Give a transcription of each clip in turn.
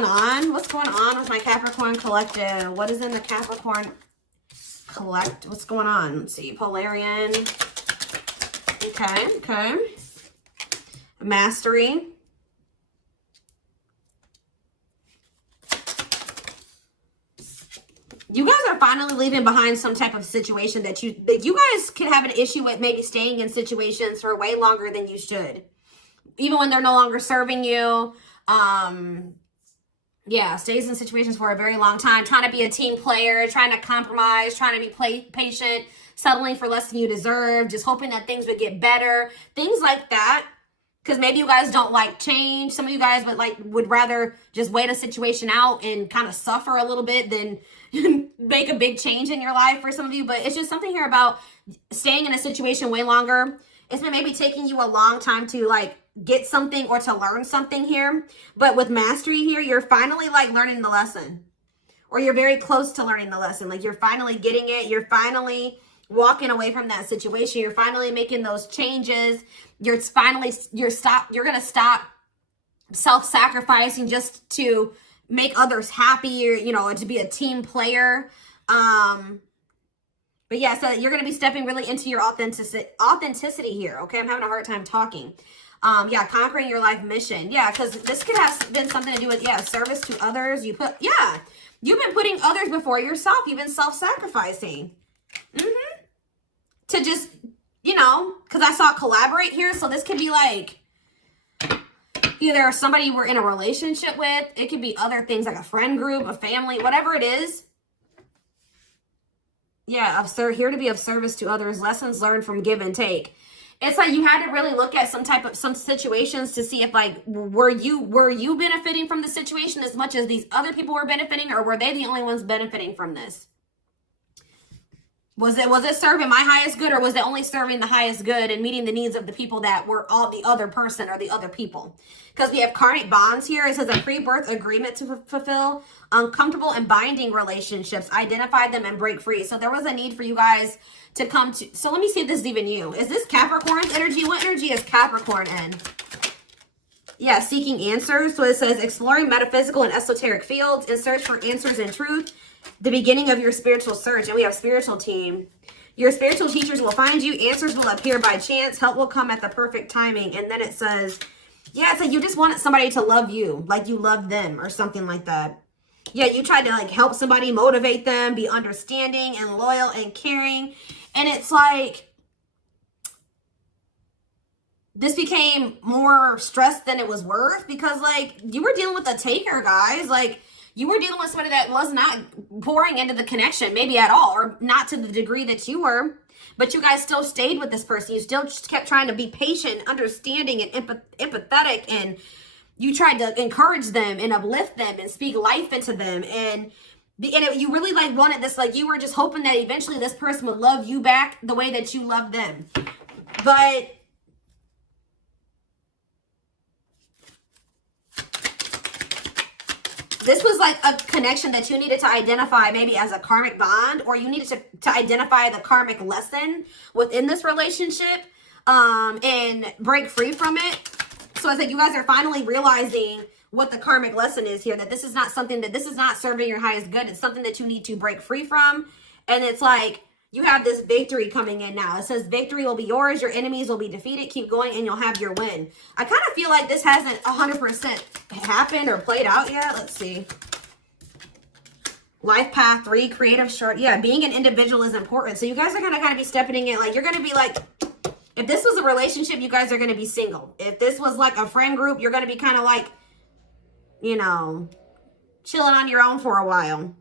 going on? What's going on with my Capricorn collective? What is in the Capricorn what's going on? Let's see, Polarian. Okay. Mastery. You guys are finally leaving behind some type of situation that you guys can have an issue with, maybe staying in situations for way longer than you should. Even when they're no longer serving you. Yeah, stays in situations for a very long time, trying to be a team player, trying to compromise, trying to be patient, settling for less than you deserve, just hoping that things would get better, things like that. Because maybe you guys don't like change. Some of you guys would rather just wait a situation out and kind of suffer a little bit than make a big change in your life for some of you. But it's just something here about staying in a situation way longer. It's been maybe taking you a long time to like get something or to learn something here. But with mastery here, you're finally like learning the lesson. Or you're very close to learning the lesson. Like you're finally getting it. You're finally walking away from that situation. You're finally making those changes. You're going to stop self-sacrificing just to make others happy, or, you know, to be a team player. But yeah, so you're going to be stepping really into your authenticity here. Okay. I'm having a hard time talking. Yeah, conquering your life mission. Yeah, because this could have been something to do with, yeah, service to others. You've been putting others before yourself. You've been self-sacrificing. To just, you know, because I saw collaborate here. So this could be like either somebody you were in a relationship with. It could be other things like a friend group, a family, whatever it is. Yeah, here to be of service to others. Lessons learned from give and take. It's like you had to really look at some situations to see if like, were you benefiting from the situation as much as these other people were benefiting, or were they the only ones benefiting from this? Was it serving my highest good, or was it only serving the highest good and meeting the needs of the people that were all the other person or the other people? Because we have karmic bonds here. It says a pre-birth agreement to fulfill uncomfortable and binding relationships, identify them and break free. So there was a need for you guys to come to. So let me see if this is even you. Is this Capricorn's energy? What energy is Capricorn in? Yeah, seeking answers. So it says exploring metaphysical and esoteric fields in search for answers and truth. The beginning of your spiritual search. And we have spiritual team. Your spiritual teachers will find you. Answers will appear by chance. Help will come at the perfect timing. And then it says, yeah, it's like you just wanted somebody to love you, like you love them or something like that. Yeah, you tried to like help somebody, motivate them, be understanding and loyal and caring. And it's like this became more stress than it was worth, because like you were dealing with a taker, guys. Like you were dealing with somebody that was not pouring into the connection, maybe at all, or not to the degree that you were. But you guys still stayed with this person. You still just kept trying to be patient, understanding, and empathetic. And you tried to encourage them and uplift them and speak life into them. And you really like wanted this, like you were just hoping that eventually this person would love you back the way that you loved them. But this was like a connection that you needed to identify maybe as a karmic bond, or you needed to identify the karmic lesson within this relationship and break free from it. So it's like you guys are finally realizing what the karmic lesson is here, that this is not something this is not serving your highest good. It's something that you need to break free from. And it's like you have this victory coming in now. It says victory will be yours. Your enemies will be defeated. Keep going and you'll have your win. I kind of feel like this hasn't 100% happened or played out yet. Let's see. Life path 3, creative short. Yeah, being an individual is important. So you guys are going to kind of be stepping in. Like you're going to be like, if this was a relationship, you guys are going to be single. If this was like a friend group, you're going to be kind of like, you know, chilling on your own for a while.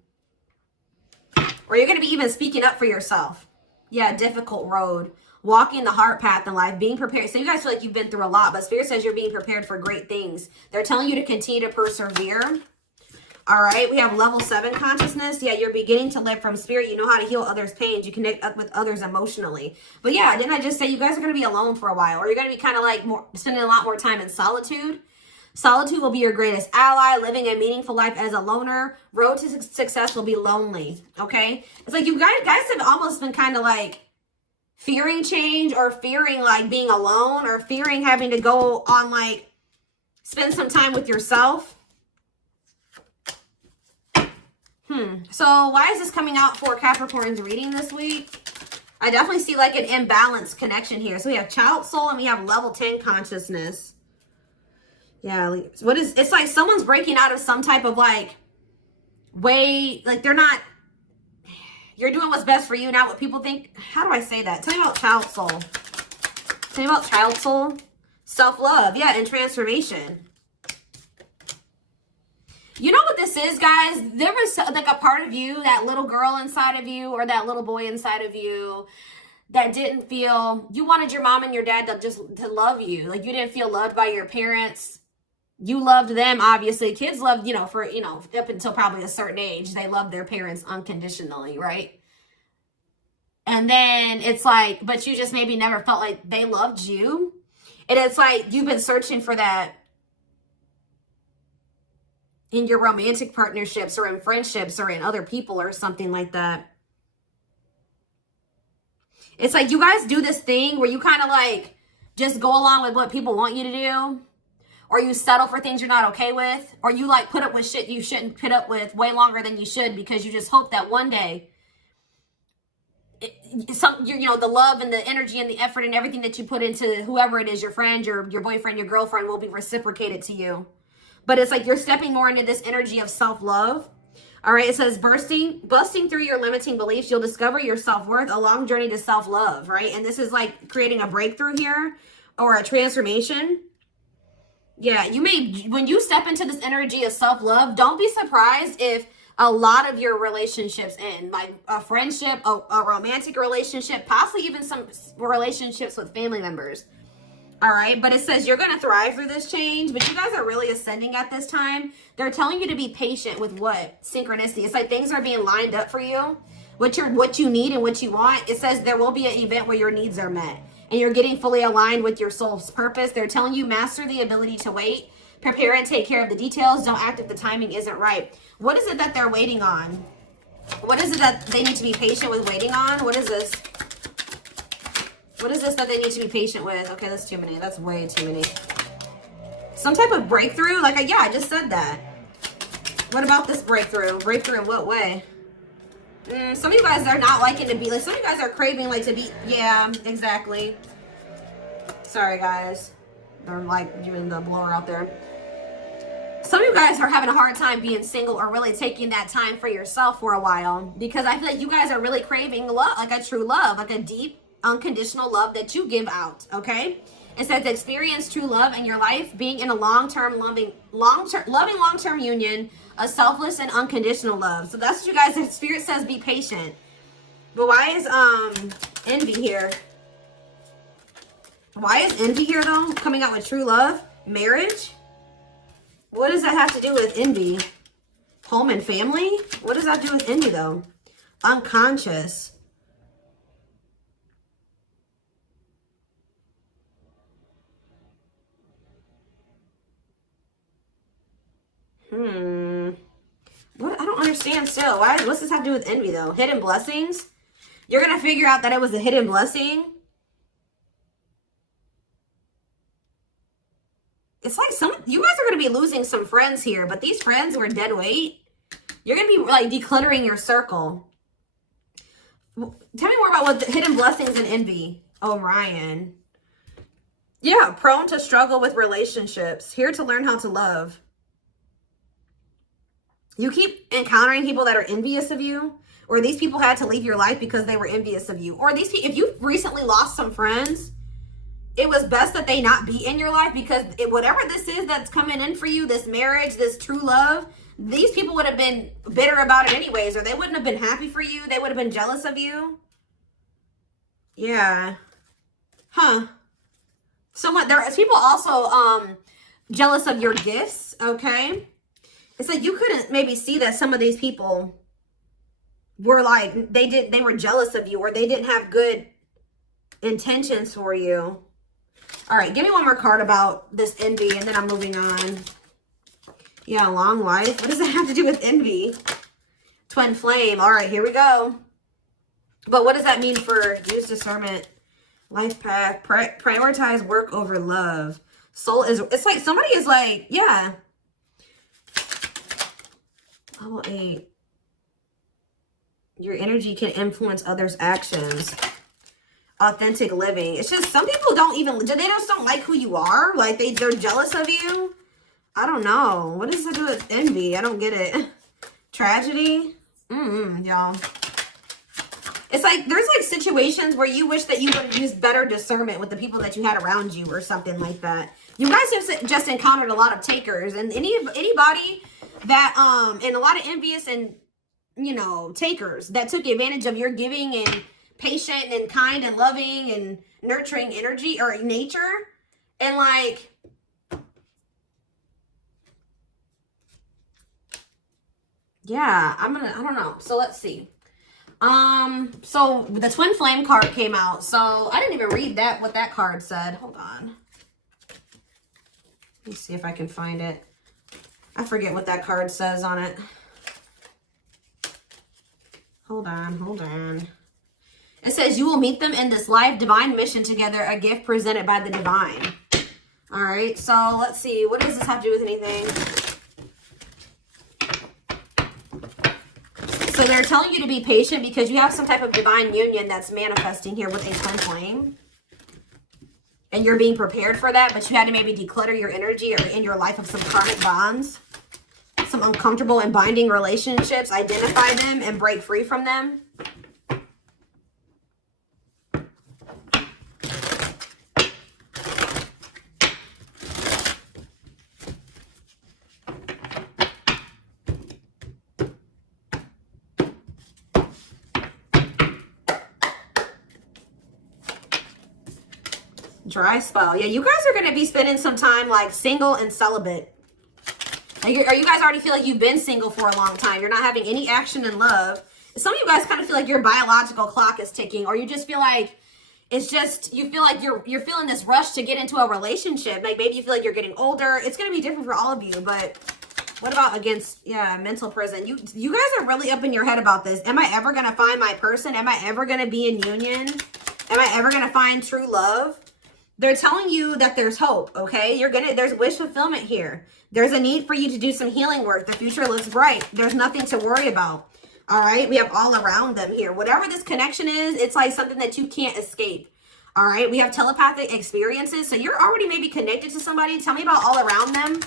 Or you're going to be even speaking up for yourself. Yeah, difficult road. Walking the heart path in life. Being prepared. So you guys feel like you've been through a lot. But Spirit says you're being prepared for great things. They're telling you to continue to persevere. All right. We have level 7 consciousness. Yeah, you're beginning to live from Spirit. You know how to heal others' pains. You connect up with others emotionally. But yeah, didn't I just say you guys are going to be alone for a while? Or you're going to be kind of like spending a lot more time in solitude. Solitude will be your greatest ally. Living a meaningful life as a loner. Road to success will be lonely. Okay? It's like you guys have almost been kind of like fearing change, or fearing like being alone, or fearing having to go on like spend some time with yourself. So why is this coming out for Capricorn's reading this week? I definitely see like an imbalanced connection here. So we have child soul and we have level 10 consciousness. Yeah, what is, it's like someone's breaking out of some type of like way, like they're not, you're doing what's best for you, not what people think. How do I say that? Tell me about child soul. Tell me about child soul. Self-love, yeah, and transformation. You know what this is, guys? There was like a part of you, that little girl inside of you or that little boy inside of you that didn't feel, you wanted your mom and your dad to love you. Like you didn't feel loved by your parents. You loved them, obviously. Kids loved, up until probably a certain age, they loved their parents unconditionally, right? And then it's like, but you just maybe never felt like they loved you. And it's like you've been searching for that in your romantic partnerships or in friendships or in other people or something like that. It's like you guys do this thing where you kind of like just go along with what people want you to do, or you settle for things you're not okay with, or you like put up with shit you shouldn't put up with way longer than you should because you just hope that one day the love and the energy and the effort and everything that you put into whoever it is, your friend, your boyfriend, your girlfriend, will be reciprocated to you. But it's like you're stepping more into this energy of self-love. All right, it says busting through your limiting beliefs, you'll discover your self-worth, a long journey to self-love, right? And this is like creating a breakthrough here or a transformation. Yeah, you may, when you step into this energy of self-love, don't be surprised if a lot of your relationships end, like a friendship, a romantic relationship, possibly even some relationships with family members. All right, but it says you're going to thrive through this change, but you guys are really ascending at this time. They're telling you to be patient with what? Synchronicity. It's like things are being lined up for you, what you need and what you want. It says there will be an event where your needs are met and you're getting fully aligned with your soul's purpose. They're telling you master the ability to wait, prepare and take care of the details. Don't act if the timing isn't right. What is it that they're waiting on? What is it that they need to be patient with waiting on? What is this? What is this that they need to be patient with? Okay, that's too many. That's way too many. Some type of breakthrough? Like, yeah, I just said that. What about this breakthrough? Breakthrough in what way? Some of you guys are not liking to be, like, some of you guys are craving, like, to be, yeah, exactly. Sorry, guys. They're, like, doing the blower out there. Some of you guys are having a hard time being single or really taking that time for yourself for a while, because I feel like you guys are really craving love, like a true love, like a deep, unconditional love that you give out, okay? It says experience true love in your life, being in a long-term long-term union, a selfless and unconditional love. So that's what you guys, the Spirit says be patient. But why is envy here? Why is envy here though? Coming out with true love? Marriage? What does that have to do with envy? Home and family? What does that do with envy though? Unconscious. What? I don't understand still. What's this have to do with envy though? Hidden blessings? You're going to figure out that it was a hidden blessing? It's like you guys are going to be losing some friends here, but these friends were dead weight. You're going to be like decluttering your circle. Tell me more about what the hidden blessings and envy. Orion. Yeah, prone to struggle with relationships. Here to learn how to love. You keep encountering people that are envious of you, or these people had to leave your life because they were envious of you. Or these people, if you recently lost some friends, it was best that they not be in your life, because whatever this is that's coming in for you, this marriage, this true love, these people would have been bitter about it anyways, or they wouldn't have been happy for you. They would have been jealous of you. Yeah. Huh. There's people also jealous of your gifts, okay? It's like you couldn't maybe see that some of these people were like, they were jealous of you, or they didn't have good intentions for you. All right, give me one more card about this envy, and then I'm moving on. Yeah, long life. What does that have to do with envy? Twin flame. All right, here we go. But what does that mean for use discernment? Life path. Prioritize work over love. Soul is, it's like somebody is like, yeah. Level 8. Your energy can influence others' actions. Authentic living. It's just some people don't even, they just don't like who you are. Like they're jealous of you. I don't know. What does that do with envy? I don't get it. Tragedy. Y'all. It's like there's like situations where you wish that you would have used better discernment with the people that you had around you or something like that. You guys have just encountered a lot of takers, and anybody that and a lot of envious and, you know, takers that took advantage of your giving and patient and kind and loving and nurturing energy or nature. And like, yeah, I don't know. So let's see. So the twin flame card came out. So I didn't even read that, what that card said. Hold on. Let me see if I can find it. I forget what that card says on it. Hold on. It says, you will meet them in this life divine mission together, a gift presented by the divine. All right, so let's see. What does this have to do with anything? So they're telling you to be patient because you have some type of divine union that's manifesting here with a twin flame. And you're being prepared for that, but you had to maybe declutter your energy or in your life of some karmic bonds, some uncomfortable and binding relationships, identify them and break free from them. Dry spell. Yeah, you guys are going to be spending some time like single and celibate. Or you guys already feel like you've been single for a long time. You're not having any action in love. Some of you guys kind of feel like your biological clock is ticking, or you just feel like it's just, you feel like you're feeling this rush to get into a relationship. Like maybe you feel like you're getting older. It's going to be different for all of you, but what about against, yeah, mental prison? You guys are really up in your head about this. Am I ever going to find my person? Am I ever going to be in union? Am I ever going to find true love? They're telling you that there's hope, okay? There's wish fulfillment here. There's a need for you to do some healing work. The future looks bright. There's nothing to worry about, all right? We have all around them here. Whatever this connection is, it's like something that you can't escape, all right? We have telepathic experiences, so you're already maybe connected to somebody. Tell me about all around them.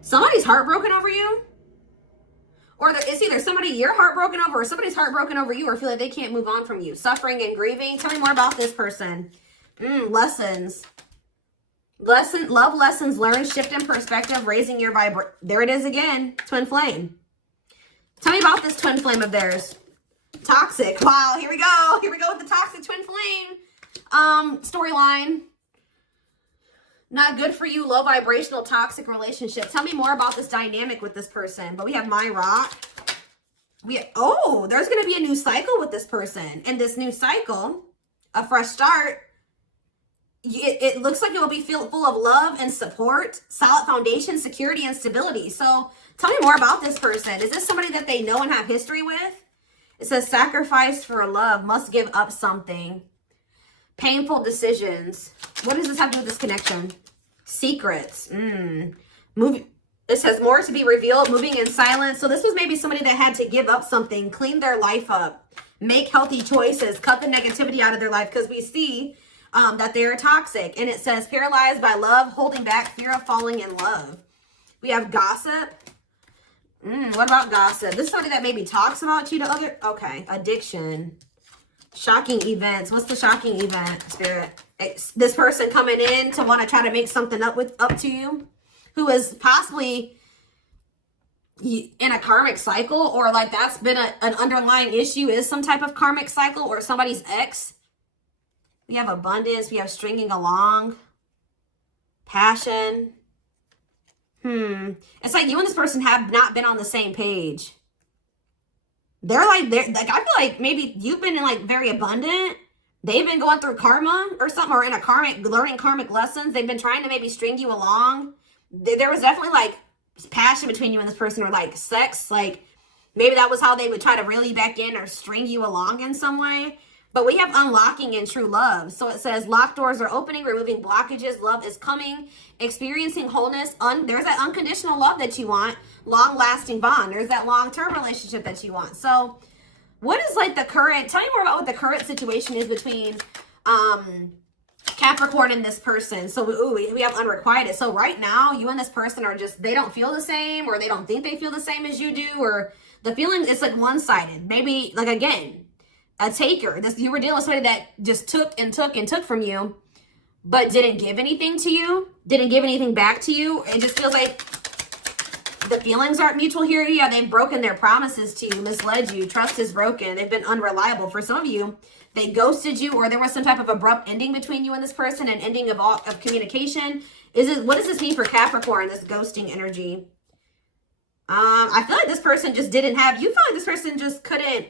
Somebody's heartbroken over you. Or it's either somebody you're heartbroken over or somebody's heartbroken over you or feel like they can't move on from you. Suffering and grieving. Tell me more about this person. Lessons. Love lessons learned, shift in perspective, raising your vibration. There it is again. Twin flame. Tell me about this twin flame of theirs. Toxic. Wow, here we go. Here we go with the toxic twin flame storyline. Not good for you, low vibrational, toxic relationship. Tell me more about this dynamic with this person. But we have my rock. There's going to be a new cycle with this person. And this new cycle, a fresh start, it looks like it will be full of love and support, solid foundation, security, and stability. So tell me more about this person. Is this somebody that they know and have history with? It says sacrifice for love, must give up something. Painful decisions. What does this have to do with this connection? Secrets. It says more to be revealed, moving in silence. So this was maybe somebody that had to give up something, clean their life up, make healthy choices, cut the negativity out of their life, because we see that they're toxic. And it says paralyzed by love, holding back, fear of falling in love. We have gossip. What about gossip? This is somebody that maybe talks about you to other. Okay, addiction. Shocking events. What's the shocking event, Spirit? It's this person coming in to want to try to make something up to you, who is possibly in a karmic cycle, or like that's been an underlying issue, is some type of karmic cycle, or somebody's ex. We have abundance. We have stringing along. Passion. It's like you and this person have not been on the same page. They're like, I feel like maybe you've been in like very abundant. They've been going through karma or something, or in a learning karmic lessons. They've been trying to maybe string you along. There was definitely like passion between you and this person, or like sex. Like maybe that was how they would try to reel you back in or string you along in some way. But we have unlocking in true love. So it says locked doors are opening, removing blockages. Love is coming, experiencing wholeness. There's that unconditional love that you want. long-lasting bond. There's that long-term relationship that you want. So what is like the current, tell me more about what the current situation is between Capricorn and this person. So we have unrequited. So right now, you and this person are just, they don't feel the same, or they don't think they feel the same as you do, or the feeling, it's like one-sided. Maybe, like, again, a taker. You were dealing with somebody that just took and took and took from you, but didn't give anything to you, didn't give anything back to you. It just feels like the feelings aren't mutual here. Yeah, they've broken their promises to you, misled you. Trust is broken. They've been unreliable. For some of you, they ghosted you, or there was some type of abrupt ending between you and this person, an ending of communication. What does this mean for Capricorn, this ghosting energy? I feel like this person just didn't have, you feel like this person just couldn't,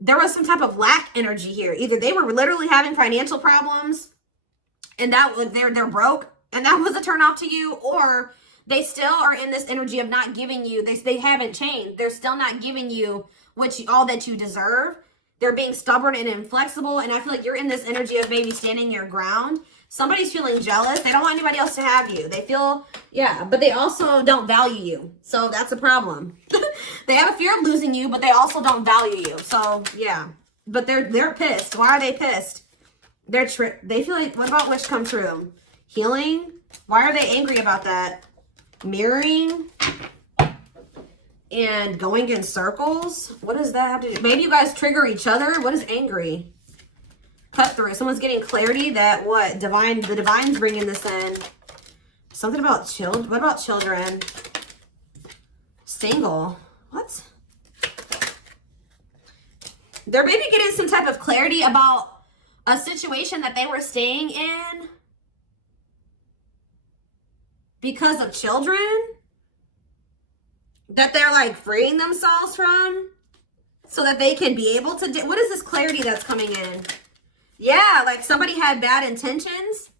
there was some type of lack energy here. Either they were literally having financial problems, and that they're broke, and that was a turn off to you, or they still are in this energy of not giving you, they haven't changed. They're still not giving you all that you deserve. They're being stubborn and inflexible, and I feel like you're in this energy of maybe standing your ground. Somebody's feeling jealous. They don't want anybody else to have you. They feel, yeah, but they also don't value you. So that's a problem. They have a fear of losing you, but they also don't value you. So, yeah. But they're pissed. Why are they pissed? They feel like, what about wish come true? Healing? Why are they angry about that? Mirroring? And going in circles? What does that have to do? Maybe you guys trigger each other? What is angry? Cut through. Someone's getting clarity that what? The divine's bringing this in. Something about children. What about children? Single. What? They're maybe getting some type of clarity about a situation that they were staying in because of children that they're like freeing themselves from so that they can be able to do. What is this clarity that's coming in? Yeah, like somebody had bad intentions.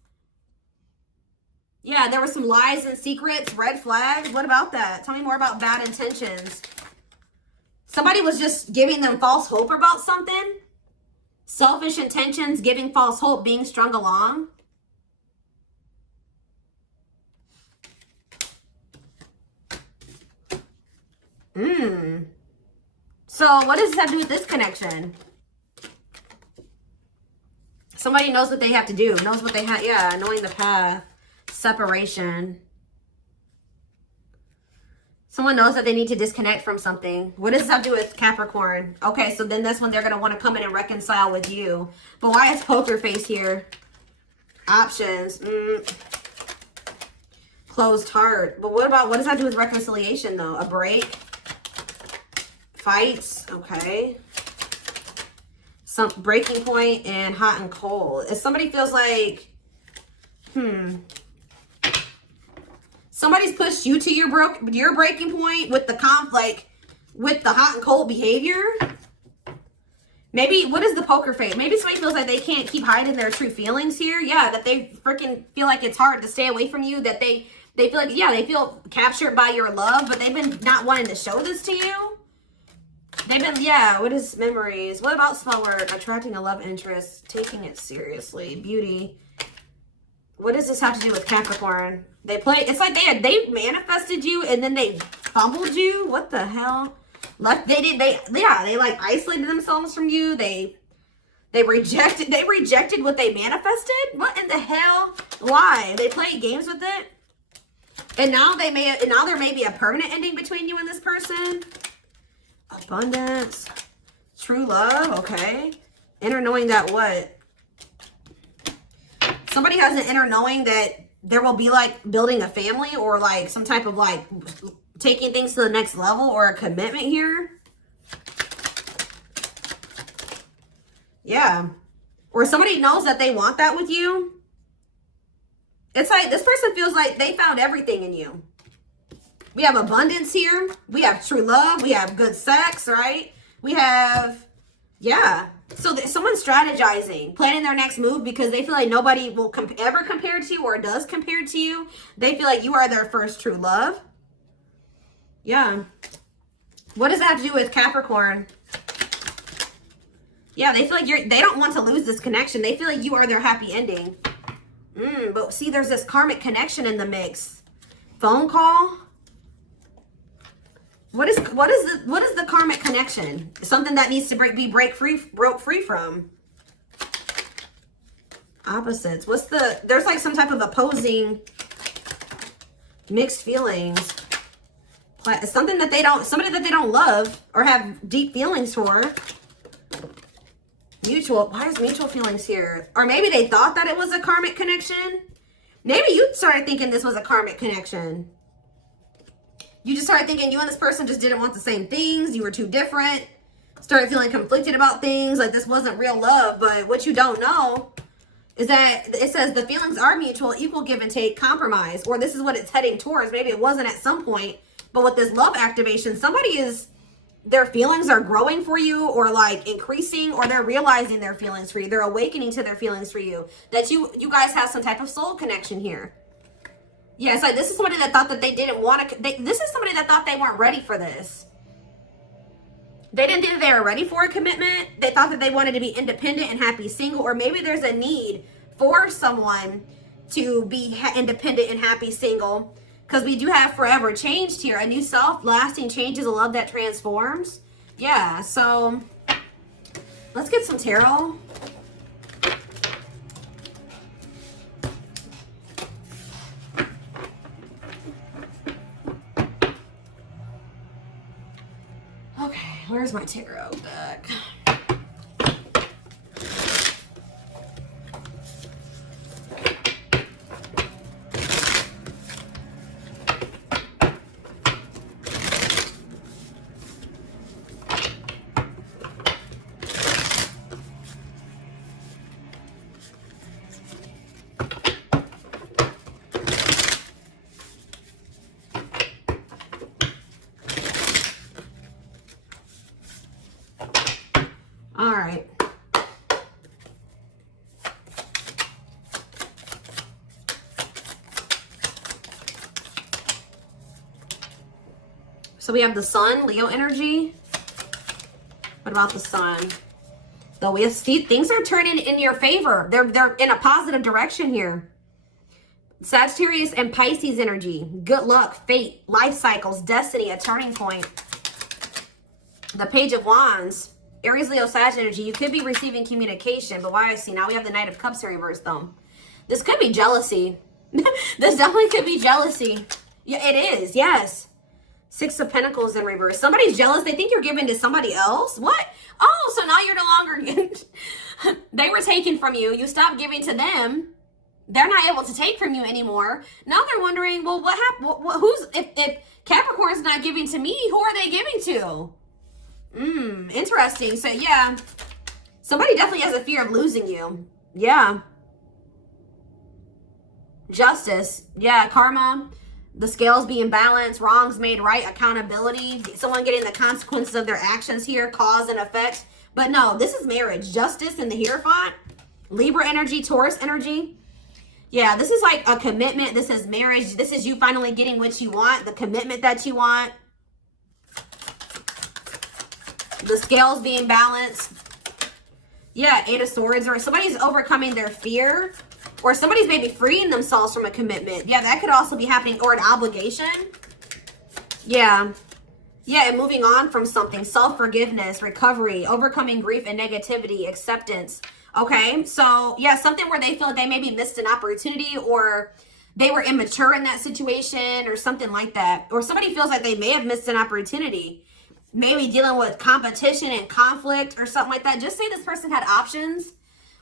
Yeah, there were some lies and secrets, red flags. What about that? Tell me more about bad intentions. Somebody was just giving them false hope about something. Selfish intentions, giving false hope, being strung along. So what does this have to do with this connection? Somebody knows what they have to do. Knows what they have. Yeah, knowing the path. Separation. Someone knows that they need to disconnect from something. What does this have to do with Capricorn? Okay, so then this one, they're going to want to come in and reconcile with you. But why is poker face here? Options. Closed heart. But what does that have to do with reconciliation, though? A break? Fights. Okay. Some breaking point and hot and cold. If somebody feels like, somebody's pushed you to your breaking point with the with the hot and cold behavior. Maybe, what is the poker face? Maybe somebody feels like they can't keep hiding their true feelings here. Yeah, that they freaking feel like it's hard to stay away from you. That they feel like, yeah, they feel captured by your love, but they've been not wanting to show this to you. They've been, yeah, what is memories? What about spell work? Attracting a love interest, taking it seriously, beauty. What does this have to do with Capricorn? It's like they manifested you and then they fumbled you. What the hell? They like isolated themselves from you. They rejected what they manifested. What in the hell? Why? They played games with it. And now there may be a permanent ending between you and this person. Abundance. True love. Okay. Inner knowing that what? Somebody has an inner knowing that there will be like building a family or like some type of like taking things to the next level or a commitment here. Yeah. Or somebody knows that they want that with you. It's like this person feels like they found everything in you. We have abundance here. We have true love. We have good sex, right? We have, yeah. So someone's strategizing, planning their next move because they feel like nobody will ever compare to you or does compare to you. They feel like you are their first true love. Yeah. What does that have to do with Capricorn? Yeah, they feel like they don't want to lose this connection. They feel like you are their happy ending. But see, there's this karmic connection in the mix. Phone call. What is the karmic connection? Something that needs to broke free from. Opposites. What's the, there's like some type of opposing mixed feelings. Something that they don't, somebody that they don't love or have deep feelings for. Mutual. Why is mutual feelings here? Or maybe they thought that it was a karmic connection. Maybe you started thinking this was a karmic connection. You just started thinking you and this person just didn't want the same things. You were too different. Started feeling conflicted about things. Like this wasn't real love. But what you don't know is that it says the feelings are mutual, equal give and take, compromise. Or this is what it's heading towards. Maybe it wasn't at some point. But with this love activation, somebody is, their feelings are growing for you or like increasing, or they're realizing their feelings for you. They're awakening to their feelings for you. That you guys have some type of soul connection here. Yeah, it's like this is somebody that thought that they didn't want to, this is somebody that thought they weren't ready for this. They didn't think that they were ready for a commitment. They thought that they wanted to be independent and happy single, or maybe there's a need for someone to be independent and happy single, because we do have forever changed here. A new self, lasting changes, a love that transforms. Yeah, so let's get some tarot. Okay, where's my tarot deck? All right. So we have the sun, Leo energy. What about the sun? Though we see things are turning in your favor. They're in a positive direction here. Sagittarius and Pisces energy. Good luck, fate, life cycles, destiny, a turning point. The Page of Wands. Aries, Leo, Sag energy. You could be receiving communication, but why I see now we have the Knight of Cups in reverse though. This could be jealousy. This definitely could be jealousy. Yeah, it is. Yes. Six of Pentacles in reverse. Somebody's jealous. They think you're giving to somebody else. What? Oh, so now you're no longer. They were taken from you. You stopped giving to them. They're not able to take from you anymore. Now they're wondering, well, what happened? Who's if Capricorn's not giving to me? Who are they giving to? Interesting. So yeah, somebody definitely has a fear of losing you. Yeah. Justice. Yeah. Karma. The scales being balanced. Wrongs made right. Accountability. Someone getting the consequences of their actions here. Cause and effect. But no, this is marriage. Justice in the Hierophant. Libra energy. Taurus energy. Yeah, this is like a commitment. This is marriage. This is you finally getting what you want. The commitment that you want. The scales being balanced. Yeah, Eight of Swords. Or somebody's overcoming their fear. Or somebody's maybe freeing themselves from a commitment. Yeah, that could also be happening. Or an obligation. Yeah. Yeah, and moving on from something. Self-forgiveness, recovery, overcoming grief and negativity, acceptance. Okay, so yeah, something where they feel like they maybe missed an opportunity, or they were immature in that situation, or something like that. Or somebody feels like they may have missed an opportunity. Maybe dealing with competition and conflict or something like that. Just say this person had options,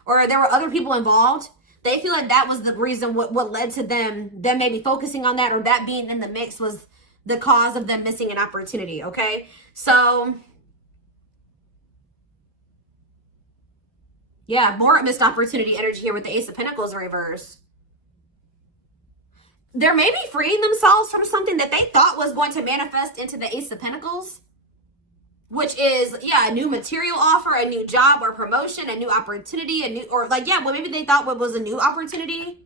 or there were other people involved. They feel like that was the reason what led to them maybe focusing on that, or that being in the mix was the cause of them missing an opportunity, okay? So, yeah, more missed opportunity energy here with the Ace of Pentacles in reverse. They're maybe freeing themselves from something that they thought was going to manifest into the Ace of Pentacles. Which is, yeah, a new material offer, a new job or promotion, a new opportunity, or like, yeah, well, maybe they thought what was a new opportunity.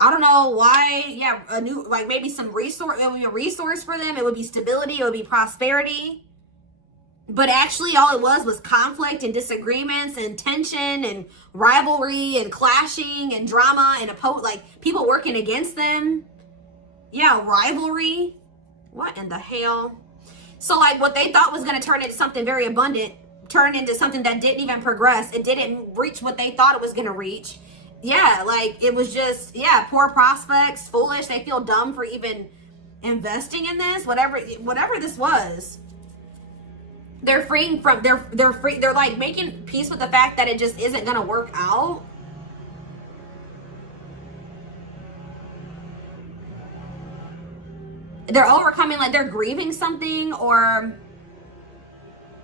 I don't know why. Yeah, a new, like maybe some resource, it would be a resource for them. It would be stability. It would be prosperity. But actually all it was conflict and disagreements and tension and rivalry and clashing and drama and like people working against them. Yeah, rivalry. What in the hell? So like what they thought was going to turn into something very abundant turned into something that didn't even progress. It didn't reach what they thought it was going to reach. Yeah, like it was just, yeah, poor prospects, foolish. They feel dumb for even investing in this, whatever this was. They're freeing from, they're like making peace with the fact that it just isn't going to work out. They're overcoming, like they're grieving something, or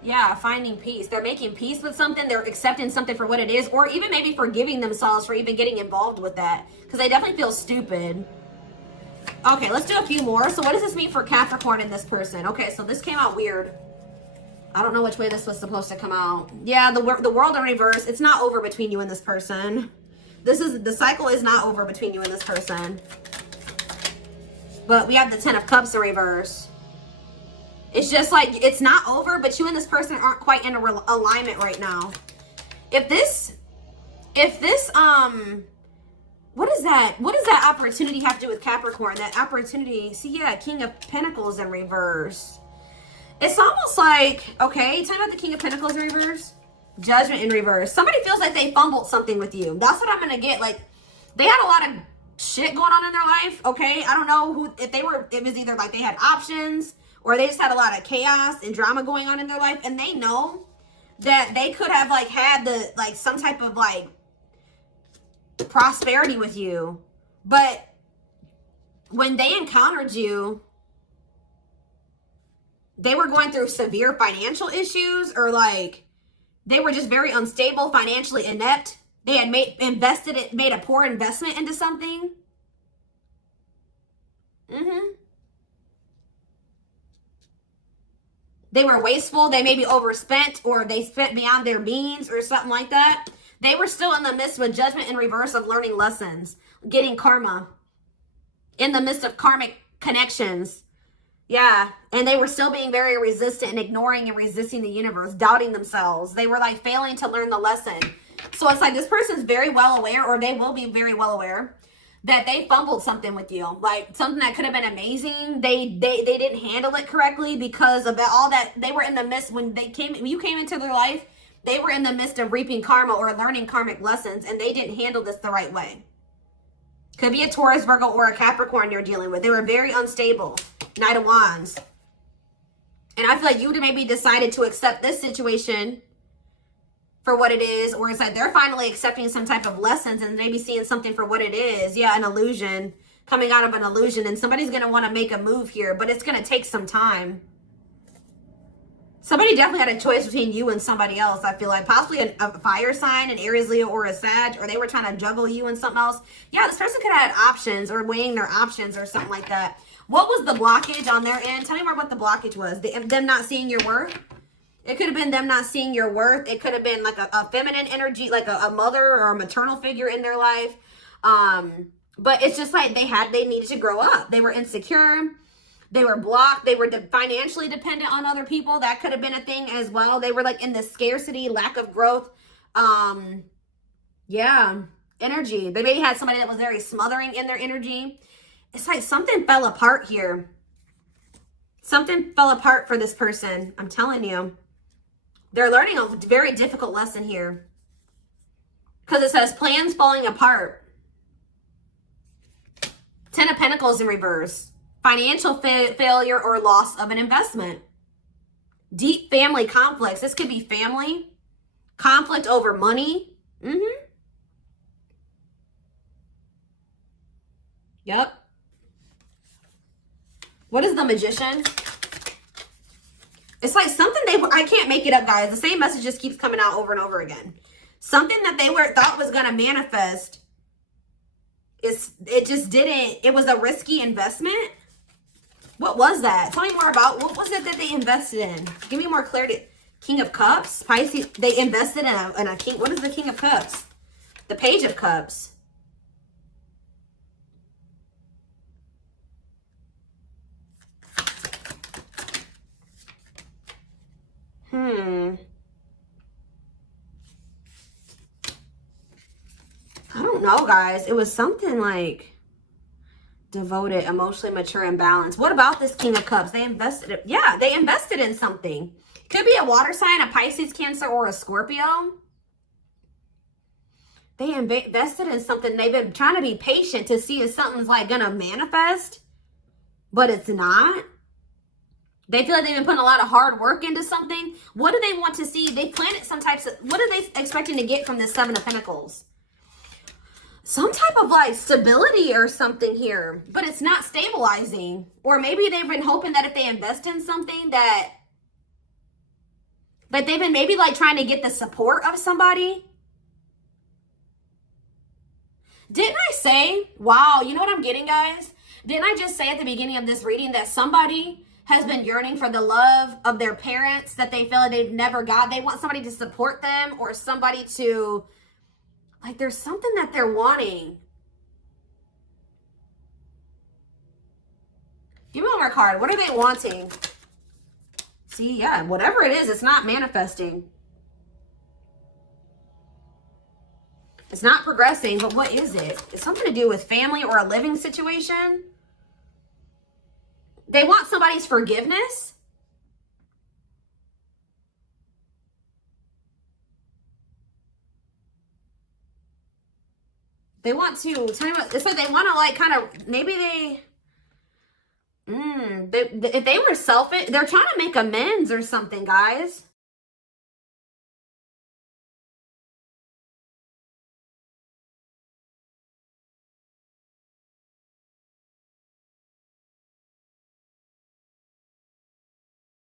yeah, finding peace. They're making peace with something. They're accepting something for what it is, or even maybe forgiving themselves for even getting involved with that, because they definitely feel stupid. Okay, let's do a few more. So what does this mean for Capricorn and this person? Okay, so this came out weird. I don't know which way this was supposed to come out. Yeah, the world in reverse. It's not over between you and this person. The cycle is not over between you and this person. But we have the 10 of Cups in reverse. It's just like, it's not over, but you and this person aren't quite in alignment right now. If this, what is that? What does that opportunity have to do with Capricorn? That opportunity, see, yeah, King of Pentacles in reverse. It's almost like, okay, tell me about the King of Pentacles in reverse. Judgment in reverse. Somebody feels like they fumbled something with you. That's what I'm going to get. Like, they had a lot of shit going on in their life, okay? I don't know if it was either like they had options, or they just had a lot of chaos and drama going on in their life, and they know that they could have like had some type of like prosperity with you, but when they encountered you, they were going through severe financial issues, or like they were just very unstable, financially inept. They had made a poor investment into something. They were wasteful. They maybe overspent, or they spent beyond their means, or something like that. They were still in the midst of a judgment in reverse of learning lessons, getting karma, in the midst of karmic connections. Yeah, and they were still being very resistant and ignoring and resisting the universe, doubting themselves. They were like failing to learn the lesson. So it's like this person's very well aware, or they will be very well aware, that they fumbled something with you. Like something that could have been amazing. They didn't handle it correctly because of all that. They were in the midst, when you came into their life, they were in the midst of reaping karma or learning karmic lessons, and they didn't handle this the right way. Could be a Taurus, Virgo, or a Capricorn you're dealing with. They were very unstable. Knight of Wands. And I feel like you maybe decided to accept this situation for what it is, or it's like they're finally accepting some type of lessons and maybe seeing something for what it is. Yeah, an illusion, coming out of an illusion, and somebody's going to want to make a move here, but it's going to take some time. Somebody definitely had a choice between you and somebody else, I feel like. Possibly a fire sign, an Aries, Leo, or a Sag, or they were trying to juggle you and something else. Yeah, this person could have had options, or weighing their options, or something like that. What was the blockage on their end? Tell me more what the blockage was. Them not seeing your worth? It could have been them not seeing your worth. It could have been like a feminine energy, like a mother or a maternal figure in their life. But it's just like they needed to grow up. They were insecure. They were blocked. They were financially dependent on other people. That could have been a thing as well. They were like in this scarcity, lack of growth. Yeah, energy. They maybe had somebody that was very smothering in their energy. It's like something fell apart here. Something fell apart for this person. I'm telling you. They're learning a very difficult lesson here. Because it says plans falling apart. 10 of Pentacles in reverse. Financial failure or loss of an investment. Deep family conflicts. This could be family. Conflict over money. Yep. What is the Magician? It's like something I can't make it up, guys. The same message just keeps coming out over and over again. Something that they thought was going to manifest. It just didn't. It was a risky investment. What was that? Tell me more about, what was it that they invested in? Give me more clarity. King of Cups, Pisces. They invested in a king. What is the King of Cups? The Page of Cups. I don't know, guys. It was something like Devoted, emotionally mature, and balanced. What about this King of Cups? They invested, yeah, they invested in something. Could be a water sign, a Pisces, Cancer, or a Scorpio. They invested in something. They've been trying to be patient to see if something's like gonna manifest, but it's not. They feel like they've been putting a lot of hard work into something. What do they want to see? They planted some types of, what are they expecting to get from this Seven of Pentacles? Some type of like stability or something here, but it's not stabilizing. Or maybe they've been hoping that if they invest in something that they've been maybe like trying to get the support of somebody. Didn't I say, wow, you know what I'm getting, guys? Didn't I just say at the beginning of this reading that somebody has been yearning for the love of their parents that they feel like they've never got? They want somebody to support them or somebody to, like, there's something that they're wanting. Give me one more card. What are they wanting? See, yeah, whatever it is, it's not manifesting. It's not progressing, but what is it? It's something to do with family or a living situation. They want somebody's forgiveness. They want to, tell me what, it's like they want to like kind of, maybe if they were selfish, they're trying to make amends or something, guys.